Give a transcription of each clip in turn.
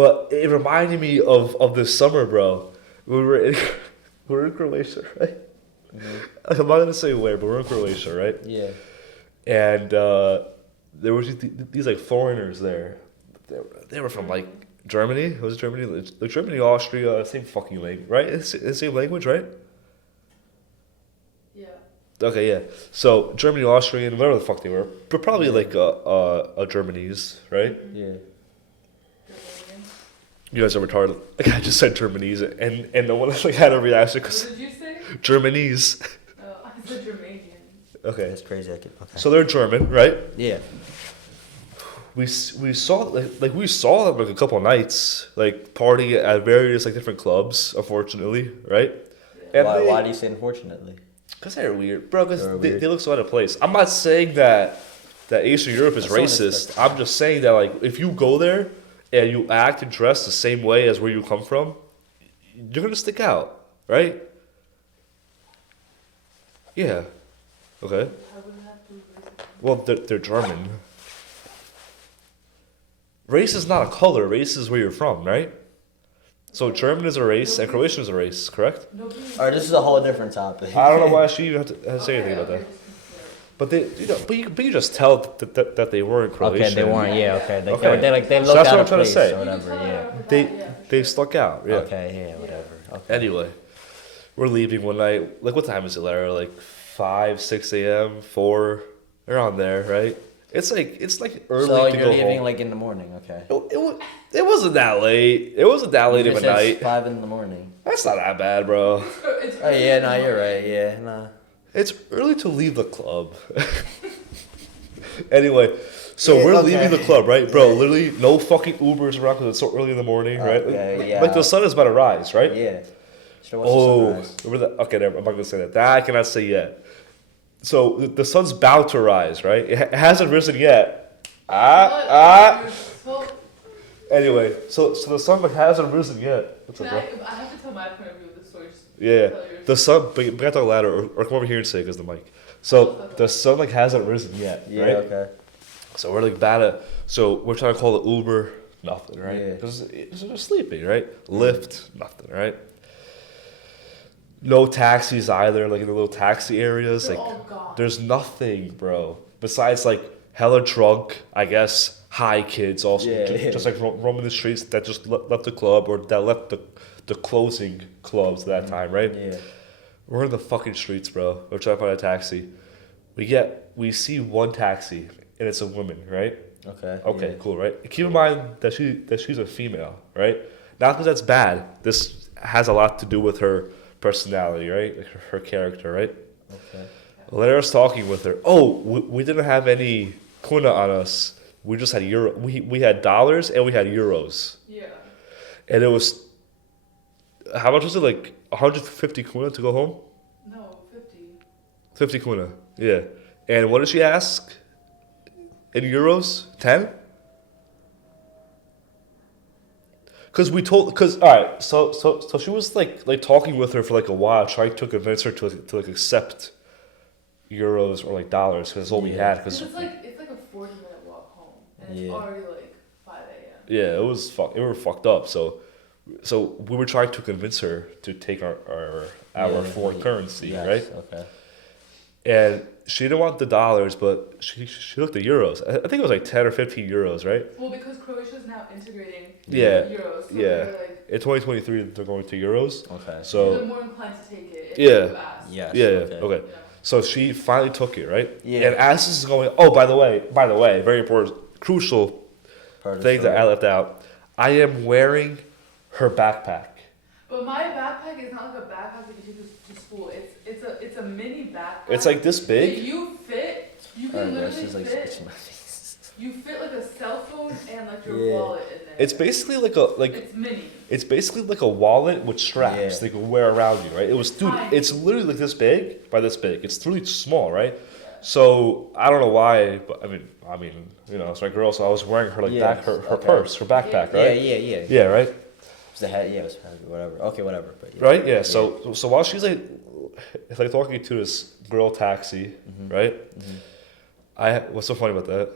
But it reminded me of this summer, bro. We were in we were in Croatia, right? I'm not gonna say where, but we're in Croatia, right? Yeah. And there was these like foreigners there. They were from like Germany. Was it Germany? Like Germany, Austria, same fucking language, right? It's the same language, right? Yeah. Okay, yeah. So Germany, Austrian, whatever the fuck they were, but probably like a Germanese, right? Yeah. You guys are retarded. Like I just said Germanese, and no one like had a reaction What because did you say? Germanese. Oh, I said Romanian. Okay, That's crazy. Okay. so they're German, right? Yeah. We saw like we saw them like a couple nights like party at various like different clubs. Unfortunately, right? And Why do you say unfortunately? Because they're weird, bro. Because They're they weird. look so out of place. I'm not saying that Eastern Europe is That's so racist. unexpected. I'm just saying that like if you go there and you act and dress the same way as where you come from, you're gonna stick out, right? Yeah. Okay. I wouldn't have to visit. Well, they're German. Race is not a color. Race is where you're from, right? So German is a race and Croatian is a race, correct? Nobody. All right, this is a whole different topic. I don't know why she even have to say anything about that. just consider it. But they, but you just tell that they weren't Croatian. Okay, they weren't. Yeah. Okay. They, Okay. they So looked that's out what I'm of trying to place say. or whatever. You can tell Yeah. her for They that, yeah, for they sure. stuck out. Yeah. Okay. Yeah. Whatever. Okay. Anyway, we're leaving one night. Like, what time is it, Lara? Like 5, 6 a.m., 4, around there, right? It's like early So to you're go leaving home. like in the morning. Okay. It wasn't that late. It wasn't that late You of a said night. 5 in the morning. That's not that bad, bro. It's Oh yeah. No, you're right. Yeah. Nah. It's early to leave the club. Anyway, so Yeah, we're okay. leaving the club, right, bro? Literally, no fucking Ubers around because it's so early in the morning, right? Okay, yeah. Like the sun is about to rise, right? Yeah. Should watch the Oh, sunrise. remember that? Okay, never, I'm not gonna say that. That I cannot say yet. So the sun's about to rise, right? It hasn't risen yet. So, Anyway, so the sun like hasn't risen yet. What's can up, bro? I have to tell my point of view of the story. Just Yeah, tell yours. the sun. But you gotta talk louder, or come over here and say it because the mic. So the sun like hasn't risen yet, Yeah. right? Okay. So we're like bad at. So we're trying to call the Uber, nothing, right? Yeah. Because they're sleeping, right? Lyft, nothing, right? No taxis either, like in the little taxi areas. They're Like all gone. there's nothing, bro. Besides like hella drunk, I guess, high kids also, Yeah, yeah. just like roaming the streets that just left the club or that left the closing clubs at that time, right? Yeah. We're in the fucking streets, bro. We're trying to find a taxi. We see one taxi and it's a woman, right? Okay. Okay, Yeah. cool, right? Keep in mind that she's a female, right? Not because that's bad. This has a lot to do with her personality, right? Like her character, right? Okay. Lara's talking with her. Oh, we didn't have any kuna on us. We just had euro. We had dollars and we had euros, Yeah. and it was how much was it? Like 150 kuna to go home. No, 50. 50 kuna, yeah. And what did she ask? In euros, 10. All right, so she was like talking with her for like a while, trying to convince her to like accept euros or like dollars because that's all we had. Because Because it's like a 40-minute walk home, and it's Yeah. already like 5 a.m. yeah, it was we were fucked up. So we were trying to convince her to take our Yeah, foreign yeah. currency, Yes, right? Okay. And she didn't want the dollars, but she looked at euros. I think it was like 10 or 15 euros, right? Well, because Croatia is now integrating Yeah, euros, so yeah. they're like In 2023, they're going to euros. Okay. So they're more inclined to take it. If Yeah. You ask. Yes. yeah, Okay. okay. You know? So she finally took it, right? Yeah. And as this is going, oh, by the way, very important, crucial Part of the thing that I story. left out. I am wearing her backpack. But my backpack is not like a backpack that you take to school. It's a mini backpack. It's like this that big. you fit. You can Alright, guys, literally she's like fit. switching my face. You fit like a cell phone and like your Yeah. wallet in there. It's basically like It's mini. it's basically like a wallet with straps Yeah. they can wear around you, right? It was, dude, Tiny. it's literally like this big by this big. It's really small, right? So I don't know why, but I mean, you know, it's my girl, so I was wearing her like Yeah, her okay. purse, her backpack, Yeah. right? Yeah. Yeah, right. It was the head. Yeah. It was whatever. Okay. Whatever. But yeah. Right? Yeah. So while she's like talking to this girl taxi, right? Mhm. What's so funny about that?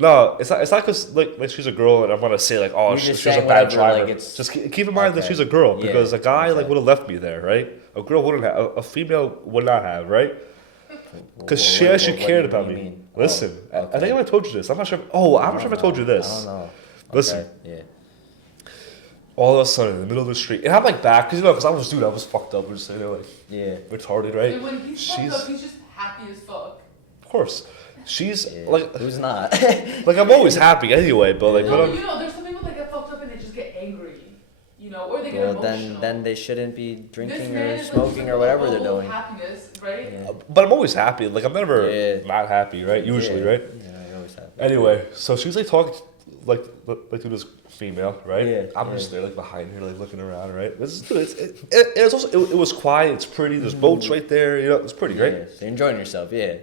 No, it's not. It's not because like she's a girl, and I'm gonna say like, oh, You're she, just she was a saying bad whatever, driver. like, it's- Just keep in mind that Okay. she's a girl Yeah, because a guy like okay. would have left me there, right? A girl wouldn't have. A female would not have, right? Because she What- actually what cared do about you me. mean? Listen, Oh, I okay. think I told you this. I'm not sure. Oh, I'm not sure if I told you this. I don't know. Listen. Okay, yeah. All of a sudden, in the middle of the street, and I'm like back because I was fucked up. We're just sitting there like Yeah. retarded, right? And when he's fucked up, he's just happy as fuck. Of course, she's Yeah. like Who's not? I'm always happy anyway, but like No, when you know, there's some people that get fucked up and they just get angry. You know, or they get Well, emotional. then they shouldn't be This drinking man or is like smoking just or whatever they're full of doing. happiness, right? Yeah. but I'm always happy. Like I'm never Yeah. not happy, right? Usually, Yeah. right? Yeah, you're always happy. Anyway, so she was like talking like to this female, right? Yeah, I'm yeah. just there like behind her, like looking around, right? It was also it was quiet. It's pretty. There's boats right there. You know, it's pretty, right? Yeah, so you're enjoying yourself, yeah.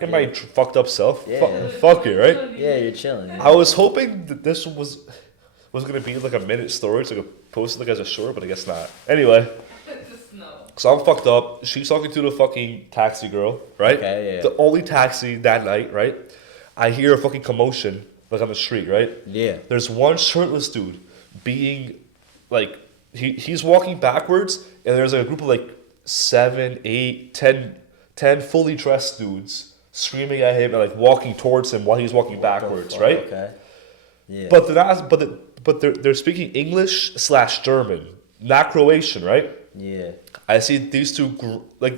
In my fucked up self, Yeah. fuck it, right? Yeah, you're chilling. I was hoping that this was gonna be like a minute story, so I could post it like as a short, but I guess not. Anyway, Just no. so I'm fucked up. She's talking to the fucking taxi girl, right? Okay, yeah. The only taxi that night, right? I hear a fucking commotion like on the street, right? Yeah. There's one shirtless dude being like he's walking backwards, and there's like a group of like 7, 8, 10 fully dressed dudes screaming at him and like walking towards him while he's walking backwards, right? Okay. Yeah. But they're not. But they're speaking English/German, not Croatian, right? yeah. I see these two like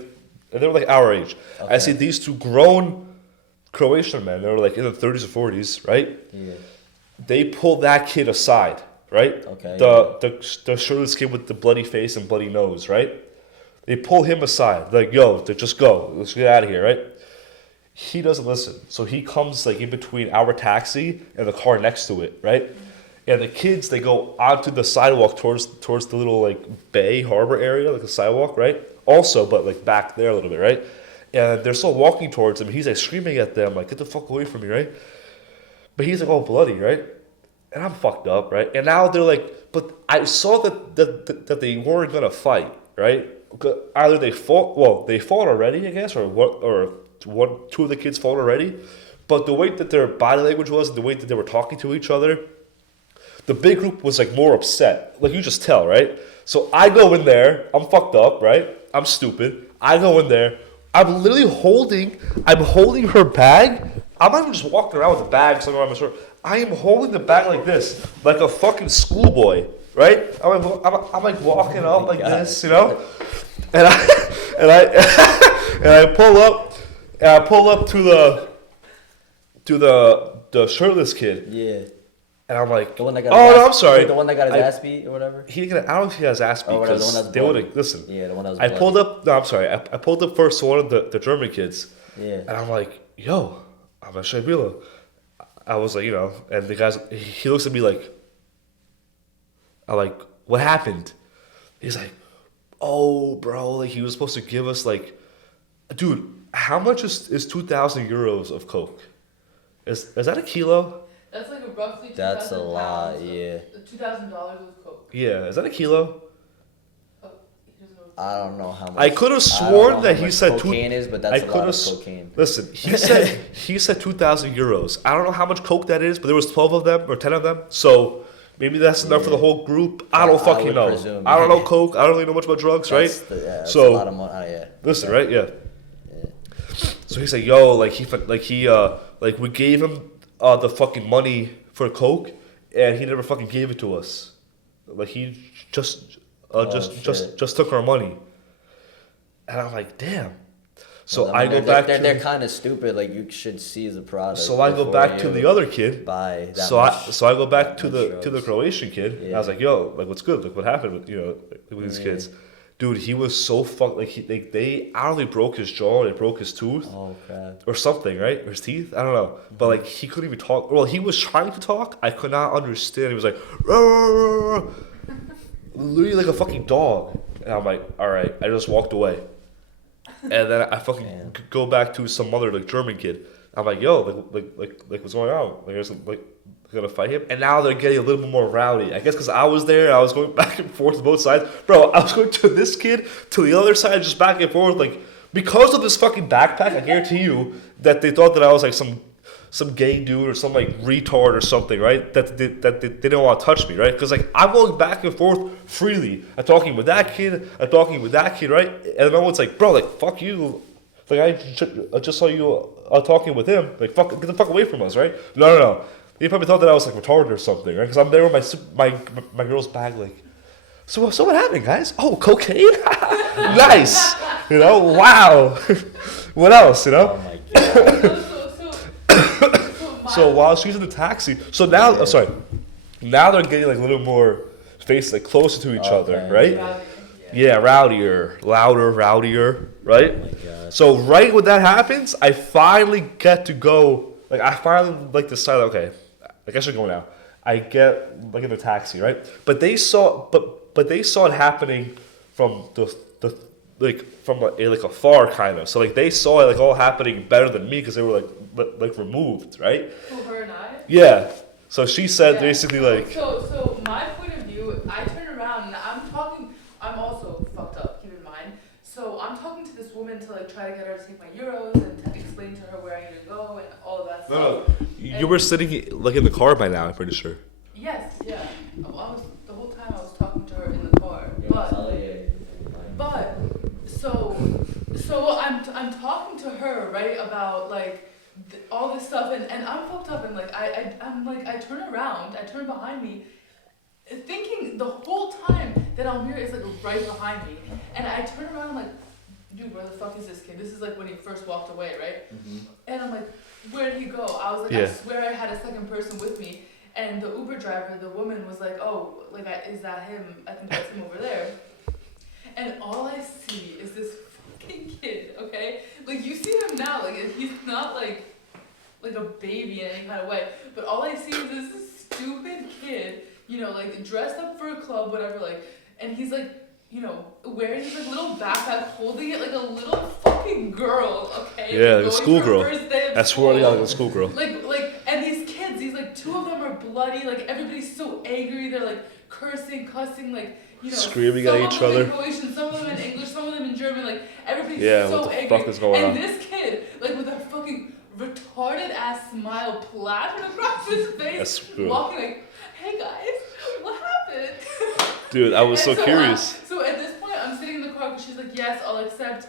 they were like our age. I Okay. see these two grown Croatian men. They were like in the 30s or 40s, right? Yeah. They pull that kid aside, right? Okay, The shirtless kid with the bloody face and bloody nose, right? They pull him aside, like, yo, just go, let's get out of here, right? He doesn't listen, so he comes like in between our taxi and the car next to it, right? And the kids, they go onto the sidewalk towards the little like bay harbor area, like the sidewalk, right? Also, but like back there a little bit, right? And they're still walking towards him. He's like screaming at them, like, get the fuck away from me, right? But he's like all bloody, right? And I'm fucked up, right? And now they're like, but I saw that they weren't gonna fight, right? Either they fought already, I guess, or two of the kids fought already. But the way that their body language was, the way that they were talking to each other, the big group was like more upset. Like you just tell, right? So I go in there, I'm fucked up, right? I'm stupid. I go in there, I'm literally holding her bag. I'm not even just walking around with the bag slung around my shoulder. I am holding the bag like this, like a fucking schoolboy, right? I'm like walking up like this, you know? And I pull up to the shirtless kid. Yeah. And I'm like, The one that got oh his no, ass, I'm sorry. The one that got his I- ass beat or whatever? He didn't get. I don't know if he has ass beat Oh, whatever, the one because that's they would bloody. have listen. Yeah, the one that was I bloody. pulled up. No, I'm sorry. I pulled up first one of the German kids, Yeah. and I'm like, yo, I'm a Shabila. I was like, you know, and the guy's he looks at me like, I'm like, what happened? He's like, oh, bro, like he was supposed to give us like, dude, how much is 2,000 euros of coke? Is that a kilo? That's like a roughly 2,000 That's a lot, pounds of- yeah. $2,000 of coke. Yeah, is that a kilo? Oh, he doesn't know. I don't know how much. I could have I don't sworn know that how he much said cocaine is, but I that's a lot coulda of s- cocaine. Listen, he said 2,000 euros. I don't know how much coke that is, but there was 12 of them or 10 of them. So maybe that's enough for the Yeah. whole group. I don't I fucking would know. presume, I don't know yeah. coke. I don't really know much about drugs, right? That's So- a lot of money. Yeah. Listen, right? Yeah. So he said, "Yo, like we gave him the fucking money for coke, and he never fucking gave it to us. Like he just took our money." And I'm like, "Damn." So Well, I mean, go back to they're kind of stupid. Like you should see the product. so I go before back to you the other kid. buy that So much, I go back that to much the drugs. Croatian kid. And I was Yeah. like, "Yo, like what's good? Like what happened with with these Yeah. kids?" Dude, he was so fucked. Like they I don't know, they broke his jaw, they broke his tooth. Oh crap! Or something, right? Or his teeth? I don't know. But like he couldn't even talk. Well, he was trying to talk. I could not understand. He was like, "Rah, rah, rah, rah." Literally like a fucking dog. And I'm like, all right. I just walked away. And then I fucking Damn. go back to some other like German kid. I'm like, yo, like what's going on? Like, there's like gonna fight him. And now they're getting a little bit more rowdy. I guess because I was there, I was going back and forth to both sides. Bro, I was going to this kid to the other side, just back and forth, like because of this fucking backpack. I guarantee you that they thought that I was like some some gay dude or some like retard or something, right? That they didn't want to touch me, right? Because like I'm going back and forth freely. I'm talking with that kid. I'm talking with that kid, right? And no one's like, bro, like fuck you. Like I just saw you talking with him. Like fuck, get the fuck away from us, right? No. They probably thought that I was like retarded or something, right? Because I'm there with my girl's bag, like. So what happened, guys? Oh, cocaine? Nice. You know, wow. What else, you know? Oh my god. So while she's in the taxi, so now, sorry, now they're getting like a little more face like closer to each other, Okay. right? Yeah. Yeah, rowdier, louder, rowdier, right? Oh my god. So right when that happens, I finally get to go. Like I finally like decide, okay, I guess I should go now. I get like in the taxi, right? But they saw, but they saw it happening from the like from like afar kind of. So like they saw it like all happening better than me because they were like removed, right? Who, her and I? Yeah. So she said Yeah. basically like So my point of view, I turn around and I'm also fucked up, keep in mind. So I'm talking to this woman to like try to get her to take my euros and to explain to her where I need to go and all of that stuff. no, you were sitting like in the car by now. I'm pretty sure. Yes, yeah. I was the whole time I was talking to her in the car. But so I'm talking to her, right, about like all this stuff and I'm fucked up and like I'm like I turn around, I turn behind me thinking the whole time that Almir is like right behind me, and I turn around like, dude, where the fuck is this kid? This is like when he first walked away, right? Mm-hmm. And I'm like, where did he go? I was like, I Yeah. swear I had a second person with me, and the Uber driver, the woman was like, oh, like is that him? I think that's him over there. And all I see is this fucking kid, okay? Like you see him now, like he's not like a baby in any kind of way, but all I see is this stupid kid, you know, like dressed up for a club, whatever, like, and he's like, you know, wearing his like little backpack, holding it like a little fucking girl, okay? Yeah, like a going schoolgirl. for her first day of I swear to school. God, like a schoolgirl. Like, and these kids, these like two of them are bloody, like everybody's so angry, they're like cursing, cussing, like, you know, Screaming some at of each them other. in Croatian, some of them in English, some of them in German, like everybody's Yeah, so what the angry. fuck is going and on? this kid, like with a fucking retarded ass smile plastered across his face, That's true. walking like, hey guys, what happened? Dude, I was so And curious. So at this point, I'm sitting in the car because she's like, yes, I'll accept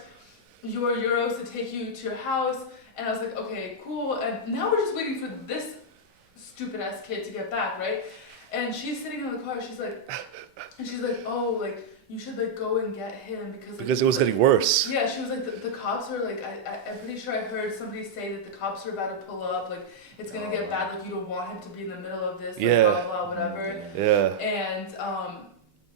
your euros to take you to your house. And I was like, okay, cool. And now we're just waiting for this stupid ass kid to get back, right? And she's sitting in the car. She's like, oh, like you should like go and get him because like, Because it was getting worse. yeah, she was like, the cops are like, I'm pretty sure I heard somebody say that the cops are about to pull up, like, it's gonna get bad, like, you don't want him to be in the middle of this, like, Yeah. blah, blah, whatever. Yeah.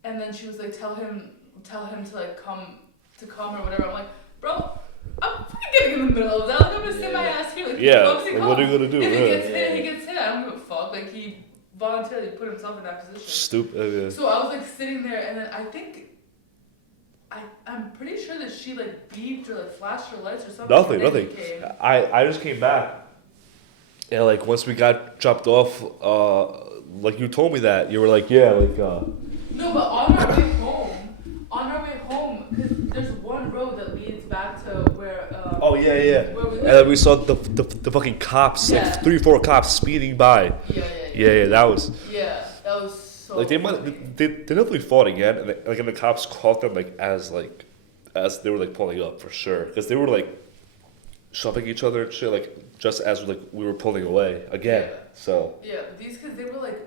And then she was like, tell him to, like, come or whatever. I'm like, bro, I'm fucking getting in the middle of that, like, I'm gonna sit my ass here, like, he Yeah. comes, he Like, what are you comes. gonna do? If he Yeah. gets hit, he gets hit, I don't give a fuck, like, he voluntarily put himself in that position. Stupid. So I was like sitting there, and then I think I'm pretty sure that she like beeped or like flashed her lights or something. Nothing. and then he came. I just came back. And like once we got dropped off, like you told me that you were like, yeah, like. No, but on our way home, because there's one road that leads back to where. Oh yeah. Where we And live. then we saw the fucking cops, Yeah. like 3-4 cops speeding by. Yeah, that was. Yeah, that was so. Like they funny. definitely fought again, and like and the cops caught them like as they were like pulling up for sure, because they were like shoving each other and shit, like just as like we were pulling away again. Yeah. So Yeah, but these kids, they were like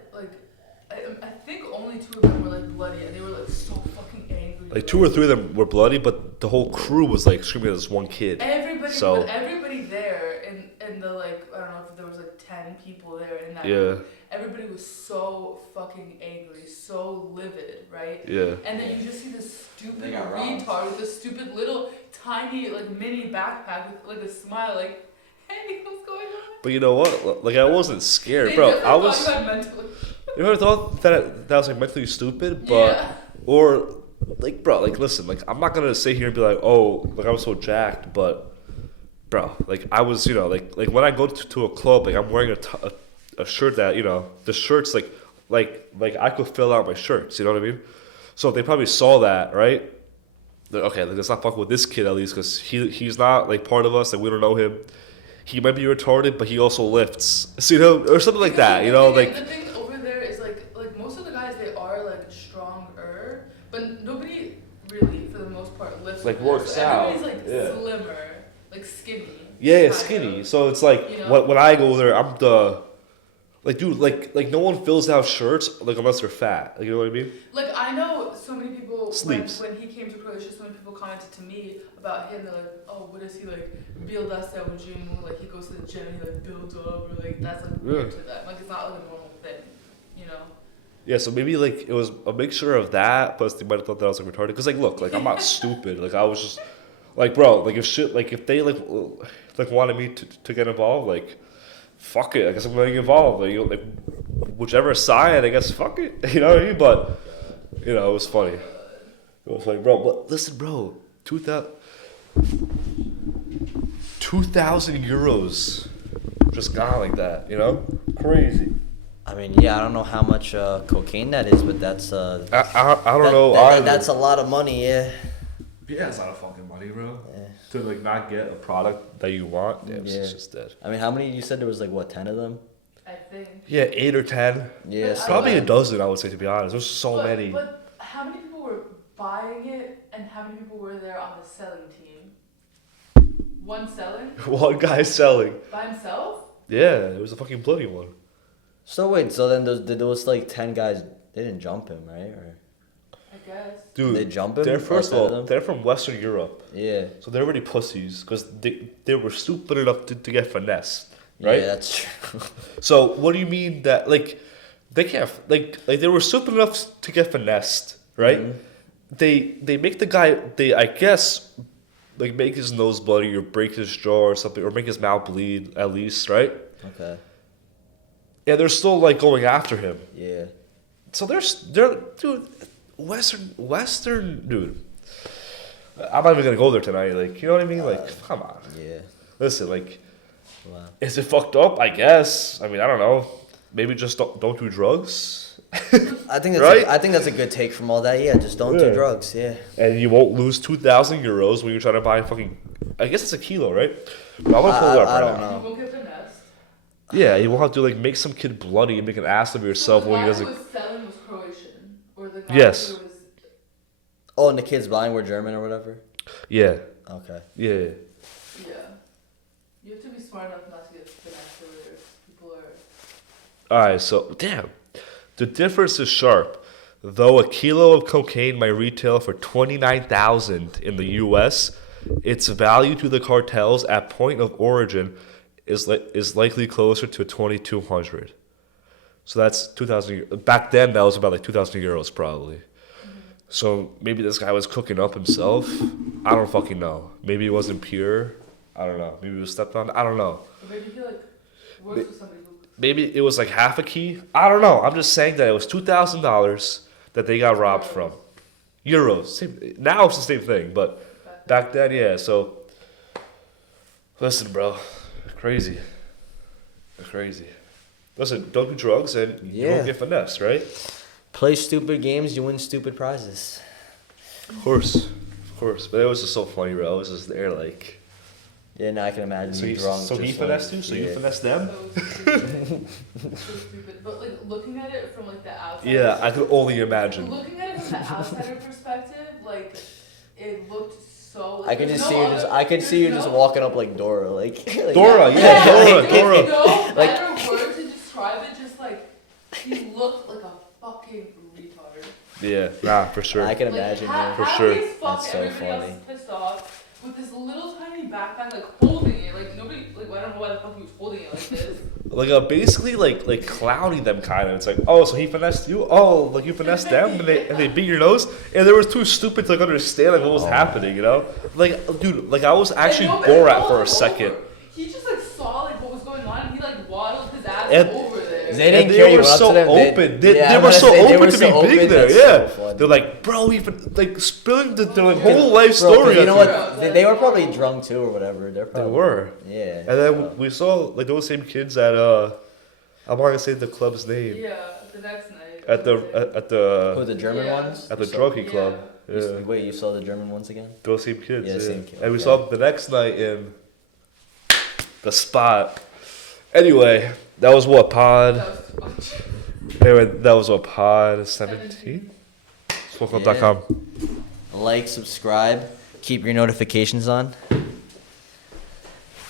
I think only two of them were like bloody, and they were like so fucking angry. like 2 or 3 of them were bloody, but the whole crew was like screaming at this one kid. Everybody there in the like I don't know if there was like 10 people there in that Yeah. room. Everybody was so fucking angry, so livid, right? Yeah. And then you just see this stupid They got robbed. retard with this stupid little tiny like mini backpack with like a smile, like, hey, what's going on? But you know what? Like I wasn't scared, They bro. definitely I thought was. you had mental. You ever thought that was like mentally stupid? But Yeah. or like, bro, like listen, like I'm not gonna sit here and be like, oh, like I was so jacked, but bro, like I was, you know, like when I go to a club, like I'm wearing a shirt that, you know, the shirt's like I could fill out my shirts, you know what I mean? So they probably saw that, right? Like, okay, like, let's not fuck with this kid at least, because he's not like part of us, and we don't know him. he might be retarded, but he also lifts. So, or something like that. The thing over there is like most of the guys, they are like stronger, but nobody really, for the most part, lifts. Like, over there. works So out. everybody's like slimmer, like skinny. Yeah, kind skinny. of. So it's like when I go there, I'm the like dude, like no one fills out shirts like unless they're fat. Like, you know what I mean? Like I know so many people Sleeps. when he came to Croatia, so many people commented to me about him. They're like, oh, what is he like? Build that cell in gym, like he goes to the gym, and he like builds up, or like that's like weird to them. Like it's not like a normal thing, you know. Yeah, so maybe like it was a mixture of that, plus they might have thought that I was like retarded. Cause like, look, like I'm not stupid. Like I was just like, bro, like if they like wanted me to get involved, like fuck it, I guess I'm gonna get involved. Like whichever side, I guess fuck it. You know what I mean? But it was funny. It was like, bro, but listen, bro, 2,000 euros just gone like that, crazy. I mean, yeah, I don't know how much cocaine that is, but that's I don't know either. That's a lot of money, yeah. Yeah, it's a lot of fucking money, bro. Yeah. To like not get a product that you want, yeah, it's just dead. I mean, how many you said there was like what 10 of them? I think. Yeah, 8 or 10. Yeah, But Probably a dozen, I would say, to be honest. There's so many. But how many people were buying it, and how many people were there on the selling team? One selling One guy selling. by himself? Yeah, it was a fucking bloody one. So wait, so then those like 10 guys, they didn't jump him, right? Or I guess. Dude, they jump him? they're first of All 10 all, them? they're from Western Europe. Yeah. So they're already pussies because they were stupid enough to get finessed, right? Yeah, that's true. So what do you mean that like they can't like they were stupid enough to get finessed, right? Mhm. They make the guy I guess like make his nose bloody or break his jaw or something or make his mouth bleed at least, right? Okay. Yeah, they're still like going after him. Yeah. So they're dude, Western dude. I'm not even gonna go there tonight. Like, you know what I mean? Like, come on. Yeah. Listen, like, Wow. is it fucked up? I guess. I mean, I don't know. Maybe just don't do drugs. I think that's Right? I think that's a good take from all that. Yeah, just don't do Yeah. drugs. Yeah. And you won't lose 2,000 euros when you're trying to buy fucking. I guess it's a kilo, right? But I'm gonna pull it up I right don't now. know. You won't get finessed. Yeah, you won't have to like make some kid bloody and make an ass of yourself So the when he guy doesn't. who was selling was Croatian, or the guy Yes. who was. Oh, and the kids buying were German or whatever. Yeah, Okay. yeah. Yeah. You have to be smart enough not to get finessed over there. People are. All right, so damn, the difference is sharp. Though a kilo of cocaine might retail for 29,000 in the U.S., its value to the cartels at point of origin is likely closer to 2,200. So that's 2,000. Back then, that was about like 2,000 euros probably. So maybe this guy was cooking up himself. I don't fucking know. Maybe it wasn't pure. I don't know. Maybe it was stepped on. I don't know. Or maybe he like works with somebody who. Maybe it was like half a key. I don't know. I'm just saying that it was $2,000 that they got robbed from. Euros. Same, now it's the same thing, but back then, yeah. So, listen, bro. Crazy. Crazy. Listen, don't do drugs and you Yeah. won't get finessed, right? Play stupid games, you win stupid prizes. Of course. But it was just so funny, bro. I was just there like. Yeah, now I can imagine So, you drunk. so he just finessed like, you? So you yeah. finessed them? So stupid. So stupid. But like looking at it from like the outside. Yeah, I could only imagine. Looking at it from the outsider perspective, like it looked so. Like, I can there's just no see you other- just. I can see you there's just no- walking up like Dora, like. like Dora, Yeah, yeah, Dora, like, Dora. There's no Like- better word to describe it. Just like he looked like a fucking retard. Yeah, nah, for sure. I can Like, imagine. how, Yeah. For how sure. as fuck That's so everybody else funny. is pissed off with this little tiny backpack, like holding it. Like nobody, like I don't know why the fuck he was holding it like this. Like basically like clowning them kind of. It's like, oh, so he finessed you? Oh, like you finessed them and they beat your nose? And they were too stupid to like understand like what was happening, Like dude, like I was actually And nobody Borat called for a him second. over. He just like saw like what was going on and he like waddled his ass And- over there. They didn't And care. they You were went up so to them, open. They I'm were gonna so say, they open were to so be being open, there. that's so Yeah, funny. they're like, bro, even like spilling their like whole life Bro, 'cause story. you know on what? They were probably drunk too or whatever. They're They probably. were. Yeah. And then we saw like those same kids at I'm not gonna say the club's name Yeah, the next night. at the Who, the German Yeah. ones? at the You saw- druggy club. you s- Yeah, Wait, you saw the German ones again? those same kids. Yeah, Yeah, same kid, And we yeah. saw them the next night in The spot. Anyway, that was what pod. That was too much. Anyway, that was what pod 17. Swokeclub.com. Like, subscribe, keep your notifications on.